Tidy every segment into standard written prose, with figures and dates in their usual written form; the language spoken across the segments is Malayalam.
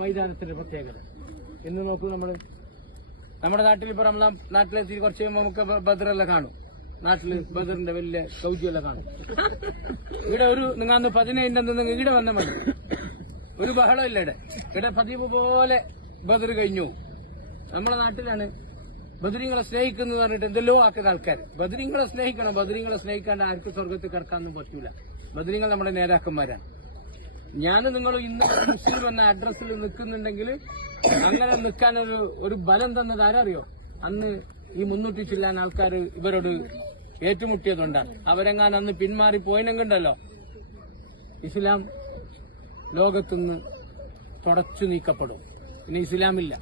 മൈതാനത്തിന്റെ പ്രത്യേകത. ഇന്ന് നോക്കൂ, നമ്മുടെ നാട്ടിൽ ഇപ്പൊ നമ്മളെ നാട്ടിലെത്തി കുറച്ച് കഴിയുമ്പോൾ നമുക്ക് ബദറെല്ലാം കാണും. നാട്ടില് ബദറിന്റെ വലിയ കൗജിയെല്ലാം കാണും. ഇവിടെ നിങ്ങൾ 15 ഇവിടെ വന്ന മതി, ഒരു ബഹളമില്ല. ഇവിടെ പതിവ് പോലെ ബദർ കഴിഞ്ഞു. നമ്മളെ നാട്ടിലാണ് ബദരീങ്ങളെ സ്നേഹിക്കുന്നു പറഞ്ഞിട്ട് എന്തെല്ലോ ആക്കുന്ന ആൾക്കാർ. ബദരീങ്ങളെ സ്നേഹിക്കണം. ബദരീങ്ങളെ സ്നേഹിക്കാണ്ട് ആർക്കും സ്വർഗത്തിൽ കിടക്കാനൊന്നും പറ്റൂല. ബദരീങ്ങൾ നമ്മുടെ നേതാക്കന്മാരാണ്. ഞാനും നിങ്ങളും ഇന്ന് മുസ്ലിം എന്ന അഡ്രസ്സിൽ നിൽക്കുന്നുണ്ടെങ്കിൽ അങ്ങനെ നിൽക്കാൻ ഒരു ബലം തന്നത് ആരറിയോ? അന്ന് ഈ 300 ചില്ലാൻ ആൾക്കാർ ഇവരോട് ഏറ്റുമുട്ടിയതുകൊണ്ടാണ്. അവരെങ്ങാൻ അന്ന് പിന്മാറി പോയിനെങ്കിണ്ടല്ലോ ഇസ്ലാം ലോകത്തുനിന്ന് തുടച്ചു നീക്കപ്പെടും. പിന്നെ ഇസ്ലാമില്ല.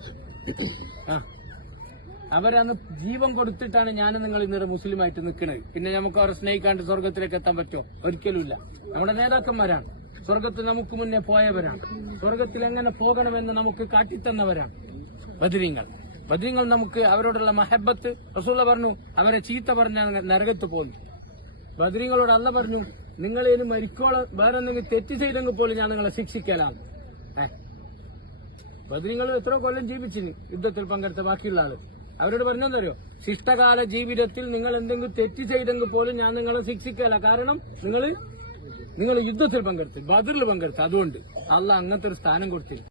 അവരന്ന് ജീവൻ കൊടുത്തിട്ടാണ് ഞാനും നിങ്ങൾ ഇന്നലെ മുസ്ലിമായിട്ട് നിൽക്കുന്നത്. പിന്നെ നമുക്ക് അവരെ സ്നേഹിക്കാണ്ട് സ്വർഗത്തിലേക്ക് എത്താൻ പറ്റുമോ? ഒരിക്കലുമില്ല. നമ്മുടെ നേതാക്കന്മാരാണ്. സ്വർഗത്തിൽ നമുക്ക് മുന്നേ പോയവരാണ്. സ്വർഗത്തിൽ എങ്ങനെ പോകണമെന്ന് നമുക്ക് കാട്ടിത്തന്നവരാണ് ബദരീങ്ങൾ. നമുക്ക് അവരോടുള്ള മഹബത്ത്, റസൂല പറഞ്ഞു അവരെ ചീത്ത പറഞ്ഞാൽ നരകത്ത് പോന്നു. ബദരീങ്ങളോട് അല്ല പറഞ്ഞു, നിങ്ങളേന് മരിക്കോളം വേറെ എന്തെങ്കിലും തെറ്റ് ചെയ്തെങ്കിൽ പോലും ഞാൻ നിങ്ങളെ ശിക്ഷിക്കലാണ്. ബദരീങ്ങൾ എത്രയോ കൊല്ലം ജീവിച്ചിന് യുദ്ധത്തിൽ പങ്കെടുത്ത ബാക്കിയുള്ള ആള്. അവരോട് പറഞ്ഞെന്തറിയോ? ശിഷ്ടകാല ജീവിതത്തിൽ നിങ്ങൾ എന്തെങ്കിലും തെറ്റ് ചെയ്തെങ്കിൽ പോലും ഞാൻ നിങ്ങളെ ശിക്ഷിക്കല. കാരണം നിങ്ങൾ യുദ്ധത്തിൽ പങ്കെടുത്തു, ബദറിൽ പങ്കെടുത്തു. അതുകൊണ്ട് അള്ളാഹ് അങ്ങനത്തെ ഒരു സ്ഥാനം കൊടുത്തില്ല.